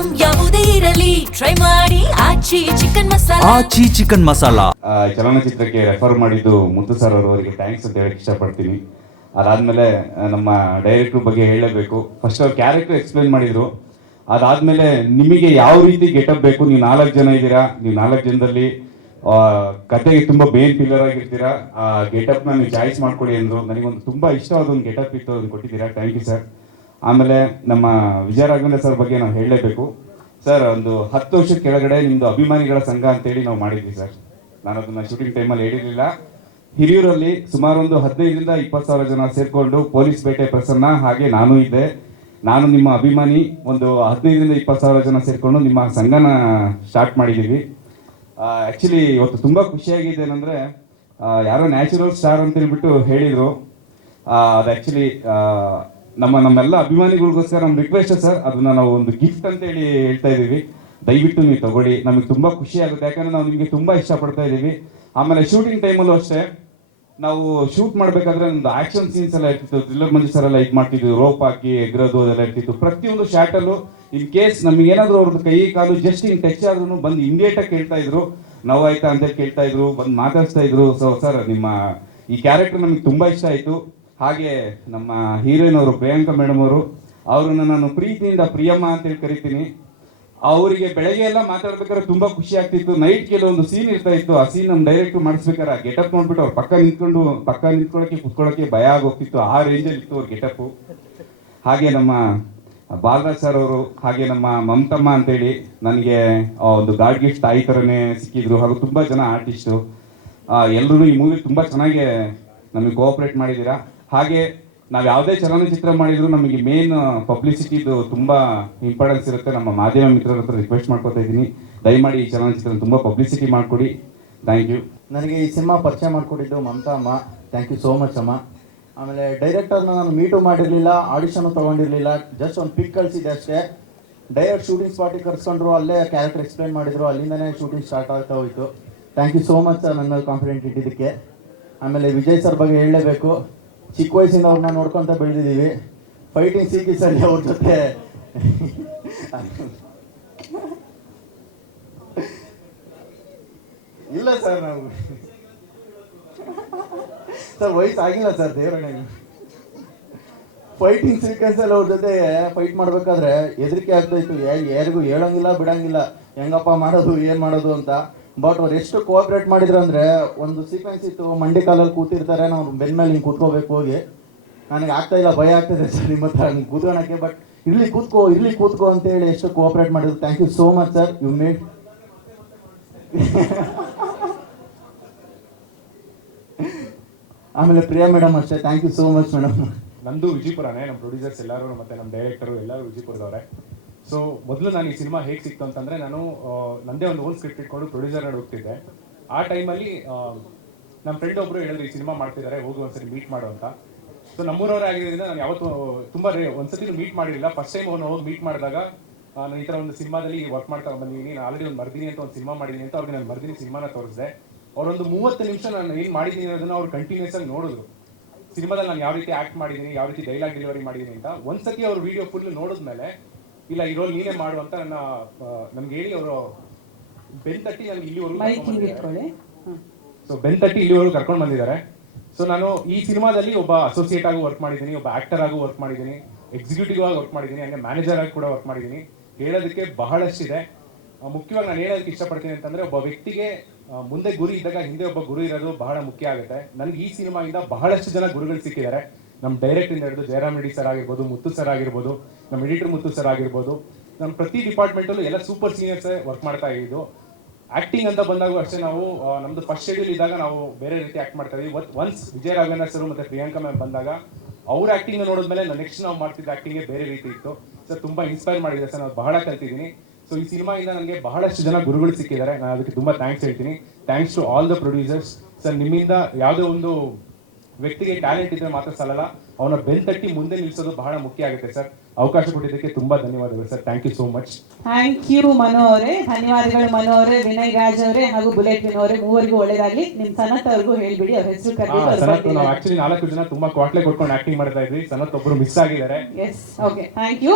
Item ಯಾವುದೇ ಇರಲಿ try ಮಾಡಿ ಆಚಿ ಚಿಕನ್ ಮಸಾಲಾ. ಚಲನಚಿತ್ರಕ್ಕೆ ರೆಫರ್ ಮಾಡಿದ್ದು ಮುತ್ತು ಸರ್ ಅವರಿಗೆ ಥ್ಯಾಂಕ್ಸ್ ಅಂತ ಹೇಳಕ್ಕೆ ಇಷ್ಟಪಡ್ತೀನಿ. ಅದಾದಮೇಲೆ ನಮ್ಮ ಡೈರೆಕ್ಟ್ರ್ ಬಗ್ಗೆ ಹೇಳಬೇಕು. ಫಸ್ಟ್ ಅವ್ರ ಕ್ಯಾರೆಕ್ಟರ್ ಎಕ್ಸ್ಪ್ಲೇನ್ ಮಾಡಿದರು. ಅದಾದಮೇಲೆ ನಿಮಗೆ ಯಾವ ರೀತಿ ಗೆಟಪ್ ಬೇಕು, ನೀವು 4 ಜನ ಇದ್ದೀರಾ, ನೀವು 4 ಜನದಲ್ಲಿ ಕತೆಗೆ ತುಂಬ ಮೇನ್ ಪಿಲ್ಲರ್ ಆಗಿರ್ತೀರಾ, ಆ ಗೆಟಪ್ನ ನೀವು ಚಾಯ್ಸ್ ಮಾಡ್ಕೊಳ್ಳಿ ಅಂದರು. ನನಗೊಂದು ತುಂಬ ಇಷ್ಟವಾದ ಒಂದು ಗೆಟಪ್ ಇತ್ತು, ಅದನ್ನು ಕೊಟ್ಟಿದ್ದೀರಾ, ಥ್ಯಾಂಕ್ ಯು ಸರ್. ಆಮೇಲೆ ನಮ್ಮ ವಿಜಯ ರಾಘವೇಂದ್ರ ಸರ್ ಬಗ್ಗೆ ನಾವು ಹೇಳಲೇಬೇಕು. ಸರ್, ಒಂದು 10 ವರ್ಷದ ಕೆಳಗಡೆ ನಿಮ್ಮದು ಅಭಿಮಾನಿಗಳ ಸಂಘ ಅಂತೇಳಿ ನಾವು ಮಾಡಿದ್ವಿ ಸರ್. ನಾನು ಅದನ್ನು ಶೂಟಿಂಗ್ ಟೈಮಲ್ಲಿ ಹೇಳಿರಲಿಲ್ಲ. ಹಿರಿಯೂರಲ್ಲಿ ಸುಮಾರು ಒಂದು 15ರಿಂದ 20 ಸಾವಿರ ಜನ ಸೇರಿಕೊಂಡು ಪೊಲೀಸ್ ಬೇಟೆ ಪ್ರಸನ್ನ, ಹಾಗೆ ನಾನು ಇದ್ದೆ. ನಾನು ನಿಮ್ಮ ಅಭಿಮಾನಿ, ಒಂದು 15ರಿಂದ 20 ಸಾವಿರ ಜನ ಸೇರಿಕೊಂಡು ನಿಮ್ಮ ಸಂಘನ ಸ್ಟಾರ್ಟ್ ಮಾಡಿದ್ದೀವಿ. ಆ್ಯಕ್ಚುಲಿ ಇವತ್ತು ತುಂಬ ಖುಷಿಯಾಗಿದೆ ಏನಂದರೆ, ಯಾರೋ ನ್ಯಾಚುರಲ್ ಸ್ಟಾರ್ ಅಂತ ಹೇಳ್ಬಿಟ್ಟು ಹೇಳಿದರು. ಅದು ಆ್ಯಕ್ಚುಲಿ ನಮ್ಮೆಲ್ಲ ಅಭಿಮಾನಿಗಳಿಗೋಸ್ಕರ ನಮ್ಮ ರಿಕ್ವೆಸ್ಟ್ ಸರ್, ಅದನ್ನು ನಾವು ಒಂದು ಗಿಫ್ಟ್ ಅಂತೇಳಿ ಹೇಳ್ತಾ ಇದ್ದೀವಿ. ದಯವಿಟ್ಟು ನೀವು ತಗೊಳ್ಳಿ, ನಮಗೆ ತುಂಬ ಖುಷಿ ಆಗುತ್ತೆ. ಯಾಕಂದರೆ ನಾವು ನಿಮಗೆ ತುಂಬ ಇಷ್ಟಪಡ್ತಾ ಇದ್ದೀವಿ. ಆಮೇಲೆ ಶೂಟಿಂಗ್ ಟೈಮಲ್ಲೂ ಅಷ್ಟೇ, ನಾವು ಶೂಟ್ ಮಾಡಬೇಕಾದ್ರೆ ಒಂದು ಆ್ಯಕ್ಷನ್ ಸೀನ್ಸ್ ಎಲ್ಲ ಇರ್ತಿತ್ತು. ಥ್ರಿಲ್ಲರ್ ಮಂಜು ಸರ್ ಎಲ್ಲ ಇದು ಮಾಡ್ತಿದ್ವಿ, ರೋಪ್ ಹಾಕಿ ಎಗ್ರೋದು ಅದೆಲ್ಲ ಇರ್ತಿತ್ತು. ಪ್ರತಿಯೊಂದು ಶಾರ್ಟಲ್ಲೂ ಇನ್ ಕೇಸ್ ನಮಗೇನಾದರೂ ಅವ್ರದ್ದು ಕೈ ಕಾಲು ಜಸ್ಟ್ ಹಿಂಗೆ ಟಚ್ ಆದ್ರೂ ಬಂದು ಇಮಿಡಿಯೇಟಾಗಿ ಕೇಳ್ತಾ ಇದ್ರು, ನೋವಾಯ್ತಾ ಅಂತೇಳಿ ಕೇಳ್ತಾ ಇದ್ರು, ಬಂದು ಮಾತಾಡ್ತಾ ಇದ್ರು. ಸೊ ಸರ್, ನಿಮ್ಮ ಈ ಕ್ಯಾರೆಕ್ಟರ್ ನಮಗೆ ತುಂಬ ಇಷ್ಟ ಆಯಿತು. ಹಾಗೆ ನಮ್ಮ ಹೀರೋಯಿನ್ ಅವರು ಪ್ರಿಯಾಂಕಾ ಮೇಡಮ್ ಅವರು, ಅವ್ರನ್ನ ನಾನು ಪ್ರೀತಿಯಿಂದ ಪ್ರಿಯಮ್ಮ ಅಂತೇಳಿ ಕರಿತೀನಿ. ಅವರಿಗೆ ಬೆಳಗ್ಗೆ ಎಲ್ಲ ಮಾತಾಡ್ಬೇಕಾದ್ರೆ ತುಂಬ ಖುಷಿ ಆಗ್ತಿತ್ತು. ನೈಟ್ ಕೆಲವೊಂದು ಸೀನ್ ಇರ್ತಾ ಇತ್ತು, ಆ ಸೀನ್ ನಮ್ಮ ಡೈರೆಕ್ಟ್ರು ಮಾಡಿಸ್ಬೇಕಾರೆ ಗೆಟಪ್ ನೋಡ್ಬಿಟ್ಟು ಅವ್ರು ಪಕ್ಕ ನಿಂತ್ಕೊಳ್ಳೋಕ್ಕೆ ಕುತ್ಕೊಳ್ಳೋಕ್ಕೆ ಭಯ ಆಗೋಗ್ತಿತ್ತು. ಆ ರೇಂಜಲ್ಲಿ ಇತ್ತು ಅವ್ರ ಗೆಟಪ್ಪು. ಹಾಗೆ ನಮ್ಮ ಬಾಲರಾಜ್ ಸರ್ ಅವರು, ಹಾಗೆ ನಮ್ಮ ಮಮತಮ್ಮ ಅಂತೇಳಿ ನನಗೆ ಒಂದು ಗಾಡ್ ಗಿಫ್ಟ್ ತಾಯಿ ಥರನೇ ಸಿಕ್ಕಿದ್ರು. ಹಾಗೂ ತುಂಬ ಜನ ಆರ್ಟಿಸ್ಟು ಎಲ್ಲರೂ ಈ ಮೂವಿ ತುಂಬ ಚೆನ್ನಾಗಿ ನಮಗೆ ಕೋಆಪ್ರೇಟ್ ಮಾಡಿದ್ದೀರಾ. ಹಾಗೆ ನಾವು ಯಾವುದೇ ಚಲನಚಿತ್ರ ಮಾಡಿದ್ರು ನಮಗೆ ಮೇನ್ ಪಬ್ಲಿಸಿಟಿದು ತುಂಬ ಇಂಪಾರ್ಟೆನ್ಸ್ ಇರುತ್ತೆ. ನಮ್ಮ ಮಾಧ್ಯಮ ಮಿತ್ರರ ಹತ್ರ ರಿಕ್ವೆಸ್ಟ್ ಮಾಡ್ಕೊತಾ ಇದ್ದೀನಿ, ದಯಮಾಡಿ ಈ ಚಲನಚಿತ್ರ ತುಂಬ ಪಬ್ಲಿಸಿಟಿ ಮಾಡಿಕೊಡಿ. Thank you. ನನಗೆ ಈ ಸಿನಿಮಾ ಪರಿಚಯ ಮಾಡಿಕೊಟ್ಟಿದ್ದು ಮಮತಾ ಅಮ್ಮ, ಥ್ಯಾಂಕ್ ಯು ಸೋ ಮಚ್ ಅಮ್ಮ. ಆಮೇಲೆ ಡೈರೆಕ್ಟರ್ನ ನಾನು ಮೀಟು ಮಾಡಿರಲಿಲ್ಲ, ಆಡಿಷನ್ನು ತೊಗೊಂಡಿರಲಿಲ್ಲ, ಜಸ್ಟ್ ಒಂದು ಪಿಕ್ ಕಳಿಸಿದ್ದೆ ಅಷ್ಟೇ. ಡೈರೆಕ್ಟ್ ಶೂಟಿಂಗ್ ಸ್ಪಾಟಿಗೆ ಕರ್ಸ್ಕೊಂಡ್ರು, ಅಲ್ಲೇ ಕ್ಯಾರೆಕ್ಟರ್ ಎಕ್ಸ್ಪ್ಲೈನ್ ಮಾಡಿದರು, ಅಲ್ಲಿಂದನೇ ಶೂಟಿಂಗ್ ಸ್ಟಾರ್ಟ್ ಆಗ್ತಾ ಹೋಯಿತು. Thank you so much sir, ನನ್ನ ಕಾನ್ಫಿಡೆಂಟ್ ಇಟ್ಟಿದ್ದಕ್ಕೆ. ಆಮೇಲೆ ವಿಜಯ್ ಸರ್ ಬಗ್ಗೆ ಹೇಳಲೇಬೇಕು. ಚಿಕ್ಕ ವಯಸ್ಸಿಂದ ಅವ್ರನ್ನ ನೋಡ್ಕೊತ ಬೆಳೆದಿದ್ದೀವಿ. ಫೈಟಿಂಗ್ ಸೀರೀಸಲ್ಲಿ ಅವ್ರ ಜೊತೆ ಇಲ್ಲ ಸರ್, ನಾವು ಸರ್ ವಯಸ್ಸಾಗಿಲ್ಲ ಸರ್, ದೇವರಣ್ಣ. ಫೈಟಿಂಗ್ ಸೀಕ್ವೆನ್ಸಲ್ಲಿ ಅವ್ರ ಜೊತೆ ಫೈಟ್ ಮಾಡಬೇಕಾದ್ರೆ ಹೆದರಿಕೆ ಆಗ್ತಾಯಿತ್ತು. ಯಾರಿಗೂ ಹೇಳೋಂಗಿಲ್ಲ, ಬಿಡೋಂಗಿಲ್ಲ, ಹೆಂಗಪ್ಪ ಮಾಡೋದು, ಏನು ಮಾಡೋದು ಅಂತ. ಬಟ್ ಅವ್ರು ಎಷ್ಟು ಕೋಆಪ್ರೇಟ್ ಮಾಡಿದ್ರು ಅಂದರೆ, ಒಂದು ಸೀಕ್ವೆನ್ಸ್ ಇತ್ತು, ಮಂಡಿ ಕಾಲಲ್ಲಿ ಕೂತಿರ್ತಾರೆ, ನಾವು ಬೆನ್ನ ಮೇಲೆ ಹಿಂಗೆ ಕೂತ್ಕೋಬೇಕು ಹೋಗಿ. ನನಗೆ ಆಗ್ತಾಯಿಲ್ಲ, ಭಯ ಆಗ್ತಾಯಿದೆ ಸರ್ ನಿಮ್ಮ ಹತ್ರ ಹಿಂಗೆ ಕೂತ್ಕೊಳಕ್ಕೆ. ಬಟ್ ಇರ್ಲಿ ಕೂತ್ಕೋ ಅಂತೇಳಿ ಎಷ್ಟು ಕೋಆಪ್ರೇಟ್ ಮಾಡಿದ್ರು. Thank you so much sir, you made. ಆಮೇಲೆ ಪ್ರಿಯಾ ಮೇಡಮ್ ಅಷ್ಟೇ, thank you so much madam. ನಂದು ವಿಜಯಪುರನೇ, ನಮ್ಮ ಪ್ರೊಡ್ಯೂಸರ್ಸ್ ಎಲ್ಲರೂ ಮತ್ತು ನಮ್ಮ ಡೈರೆಕ್ಟರು ಎಲ್ಲರೂ ವಿಜಯಪುರದವರೇ. ಸೊ ಮೊದಲು ನಾನು ಈ ಸಿನಿಮಾ ಹೇಗೆ ಸಿಕ್ತು ಅಂತಂದರೆ, ನಾನು ನನ್ನದೇ ಒಂದು ಓನ್ ಸ್ಕ್ರಿಪ್ಟ್ ಇಟ್ಕೊಂಡು ಪ್ರೊಡ್ಯೂಸರ್ ನೋಡಿ ಹೋಗ್ತಿದ್ದೆ. ಆ ಟೈಮಲ್ಲಿ ನಮ್ಮ ಫ್ರೆಂಡ್ ಒಬ್ಬರು ಹೇಳಿದ್ರು, ಈ ಸಿನಿಮಾ ಮಾಡ್ತಿದ್ದಾರೆ, ಹೋಗಿ ಒಂದ್ಸರಿ ಮೀಟ್ ಮಾಡು ಅಂತ. ಸೊ ನಮ್ಮೂರವರೇ ಆಗಿದ್ದರಿಂದ ನಾನು ಯಾವತ್ತೂ ತುಂಬ ಒಂದ್ಸತಿ ಮೀಟ್ ಮಾಡಿರಲಿಲ್ಲ. ಫಸ್ಟ್ ಟೈಮ್ ಅವ್ನು ಹೋಗಿ ಮೀಟ್ ಮಾಡಿದಾಗ, ನಾನು ಈ ಥರ ಒಂದು ಸಿನಿಮಾದಲ್ಲಿ ವರ್ಕ್ ಮಾಡ್ತಾ ಬಂದಿದ್ದೀನಿ, ನಾನು ಆಲ್ರೆಡಿ ಒಂದು ಮರ್ದಿನಿ ಅಂತ ಒಂದು ಸಿನಿಮಾ ಮಾಡಿದ್ದೀನಿ ಅಂತ ಅವ್ರಿಗೆ ನಾನು ಮರ್ದಿನಿ ಸಿನಿಮಾನ ತೋರಿಸಿದೆ. ಅವರೊಂದು 30 ನಿಮಿಷ ನಾನು ಏನು ಮಾಡಿದ್ದೀನಿ ಅನ್ನೋದನ್ನು ಅವ್ರು ಕಂಟಿನ್ಯೂಸ್ ಆಗಿ ನೋಡಿದ್ರು. ಸಿನಿಮಾದಲ್ಲಿ ನಾನು ಯಾವ ರೀತಿ ಆ್ಯಕ್ಟ್ ಮಾಡಿದ್ದೀನಿ, ಯಾವ ರೀತಿ ಡೈಲಾಗ್ ಡೆಲಿವರಿ ಮಾಡಿದ್ದೀನಿ ಅಂತ. ಒಂದ್ಸತಿ ಅವ್ರು ವಿಡಿಯೋ ಫುಲ್ ನೋಡಿದ್ಮೇಲೆ, ಇಲ್ಲ ಈ ರೋಲ್ ನೀನೇ ಮಾಡು ಅಂತ ನಮ್ಗೆ ಹೇಳಿ ಅವರು ಬೆನ್ ತಟ್ಟಿ ನನಗೆ ಇಲ್ಲಿವರೆಗೂ ಕರ್ಕೊಂಡು ಬಂದಿದ್ದಾರೆ. ಸೊ ನಾನು ಈ ಸಿನಿಮಾದಲ್ಲಿ ಒಬ್ಬ ಅಸೋಸಿಯೇಟ್ ಆಗಿ ವರ್ಕ್ ಮಾಡಿದ್ದೀನಿ, ಒಬ್ಬ ಆಕ್ಟರ್ ಆಗಿ ವರ್ಕ್ ಮಾಡಿದ್ದೀನಿ, ಎಕ್ಸಿಕ್ಯೂಟಿವ್ ಆಗಿ ವರ್ಕ್ ಮಾಡಿದ್ದೀನಿ, ಹಂಗೆ ಮ್ಯಾನೇಜರ್ ಆಗಿ ಕೂಡ ವರ್ಕ್ ಮಾಡಿದ್ದೀನಿ. ಹೇಳೋದಕ್ಕೆ ಬಹಳಷ್ಟಿದೆ. ಮುಖ್ಯವಾಗಿ ನಾನು ಹೇಳೋದಕ್ಕೆ ಇಷ್ಟಪಡ್ತೀನಿ ಅಂತಂದರೆ, ಒಬ್ಬ ವ್ಯಕ್ತಿಗೆ ಮುಂದೆ ಗುರಿ ಇದ್ದಾಗ ಹಿಂದೆ ಒಬ್ಬ ಗುರು ಇರೋದು ಬಹಳ ಮುಖ್ಯ ಆಗುತ್ತೆ. ನನಗೆ ಈ ಸಿನಿಮಾಯಿಂದ ಬಹಳಷ್ಟು ಜನ ಗುರುಗಳು ಸಿಕ್ಕಿದ್ದಾರೆ. ನಮ್ಮ ಡೈರೆಕ್ಟ್ರಿಂದ ಹಿಡಿದು ಜಯರಾಮ್ ರೆಡ್ಡಿ ಸರ್ ಆಗಿರ್ಬೋದು, ಮುತ್ತು ಸರ್ ಆಗಿರ್ಬೋದು, ನಮ್ಮ ಎಡಿಟರ್ ಮುತ್ತು ಸರ್ ಆಗಿರ್ಬೋದು, ನಮ್ಮ ಪ್ರತಿ ಡಿಪಾರ್ಟ್ಮೆಂಟಲ್ಲೂ ಎಲ್ಲ ಸೂಪರ್ ಸೀನಿಯರ್ಸೇ ವರ್ಕ್ ಮಾಡ್ತಾ ಇದ್ದು. ಆ್ಯಕ್ಟಿಂಗ್ ಅಂತ ಬಂದಾಗ ಅಷ್ಟೇ, ನಾವು ನಮ್ಮದು ಫಸ್ಟ್ ಶೆಡ್ಯೂಲ್ ಇದ್ದಾಗ ನಾವು ಬೇರೆ ರೀತಿ ಆ್ಯಕ್ಟ್ ಮಾಡ್ತಾ ಇದ್ವಿ. ಒನ್ಸ್ ವಿಜಯ ರಾಘವೇಂದ್ರ ಸರ್ ಮತ್ತು ಪ್ರಿಯಾಂಕಾ ಮ್ಯಾಮ್ ಬಂದಾಗ ಅವ್ರ ಆ್ಯಕ್ಟಿಂಗ್ ನೋಡಿದ್ಮೇಲೆ ನೆಕ್ಸ್ಟ್ ನಾವು ಮಾಡ್ತಿದ್ದ ಆ್ಯಕ್ಟಿಂಗೇ ಬೇರೆ ರೀತಿ ಇತ್ತು. ಸರ್ ತುಂಬ ಇನ್ಸ್ಪೈರ್ ಮಾಡಿದೆ ಸರ್, ನಾನು ಬಹಳ ಕಲ್ತಿದ್ದೀನಿ. ಸೊ ಈ ಸಿನಿಮಾಯಿಂದ ನನಗೆ ಬಹಳಷ್ಟು ಜನ ಗುರುಗಳು ಸಿಕ್ಕಿದ್ದಾರೆ, ನಾನು ಅದಕ್ಕೆ ತುಂಬ ಥ್ಯಾಂಕ್ಸ್ ಹೇಳ್ತೀನಿ. Thanks to all the producers. Sir, ನಿಮ್ಮಿಂದ ಯಾವುದೇ ಒಂದು ವ್ಯಕ್ತಿಗೆ ಟ್ಯಾಲೆಂಟ್ ಇದ್ರೆ ಮಾತ್ರ ಸಾಲಲ್ಲ, ಅವನ ಬೆನ್ ತಟ್ಟಿ ಮುಂದೆ ನಿಲ್ಲಿಸೋದು ಬಹಳ ಮುಖ್ಯ ಆಗುತ್ತೆ ಸರ್. ಅವಕಾಶ ಕೊಟ್ಟಿದ್ದಕ್ಕೆ ತುಂಬಾ ಧನ್ಯವಾದಗಳು sir. Thank you so much. Thank you Manu ಅವರೇ, ಧನ್ಯವಾದಗಳು ಮನು ಅವರೇ, ವಿನಯ್ ರಾಜ್ ಅವರೇ ಹಾಗೂ ಬುಲೆಟ್ ವಿನ್ ಅವರೇ, ಮೂವರಿಗೂ ಒಳ್ಳೆದಾಗ್ಲಿ. ನಿಮ್ ಸನತ್ ಅವ್ರಿಗೂ ಹೇಳ್ಬಿಡಿ, ಅವ್ರ ಹೆಸರು ಕರೆದು. ನಾವು ಆಕ್ಚುಲಿ 4 ಜನ ತುಂಬಾ ಕ್ವಾಟ್ಲೆ ಕೊಟ್ಕೊಂಡು ಆಕ್ಟಿಂಗ್ ಮಾಡ್ತಾ ಇದ್ವಿ, ಸನತ್ ಒಬ್ರು ಮಿಸ್ ಆಗಿದ್ದಾರೆ. Yes, okay, thank you.